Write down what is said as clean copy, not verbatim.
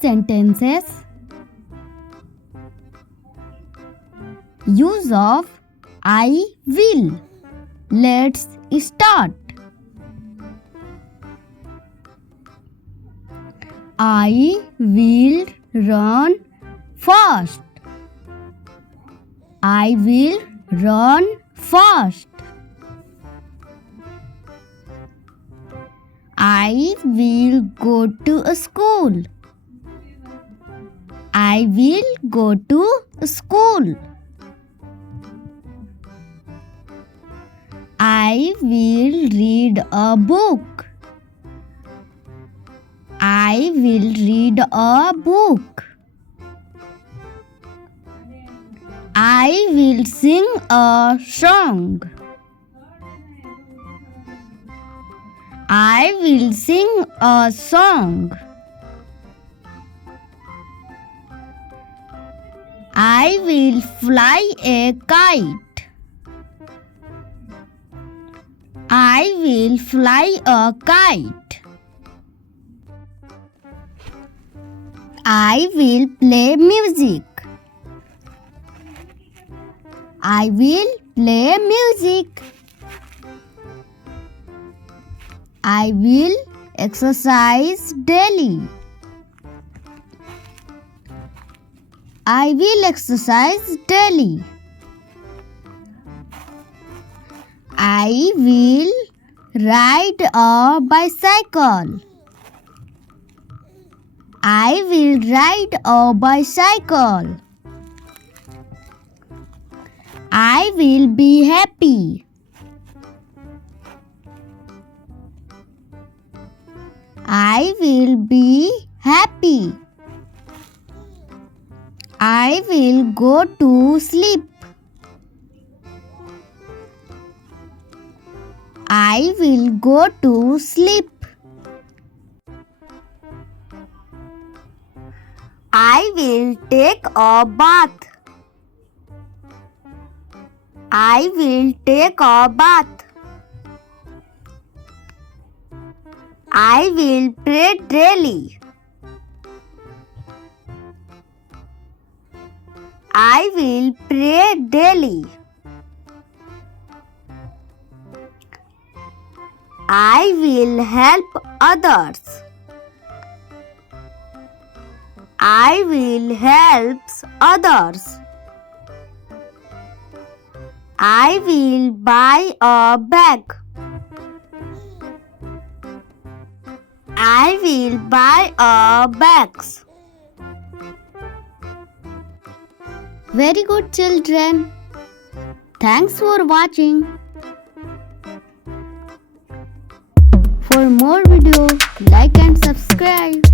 sentences. Use of I will. Let's start. I will run fast. I will run fast. I will go to school. I will go to school. I will read a book. I will read a book. I will sing a song. I will sing a song. I will fly a kite. I will fly a kite. I will play music. I will play music. I will exercise daily. I will exercise daily. I will ride a bicycle. I will ride a bicycle. I will be happy. I will be happy. I will go to sleep. I will go to sleep. I will take a bath. I will take a bath. I will pray daily. I will pray daily. I will help others. I will help others. I will buy a bag. I will buy a bag. Very good, children. Thanks for watching. For more videos, like and subscribe.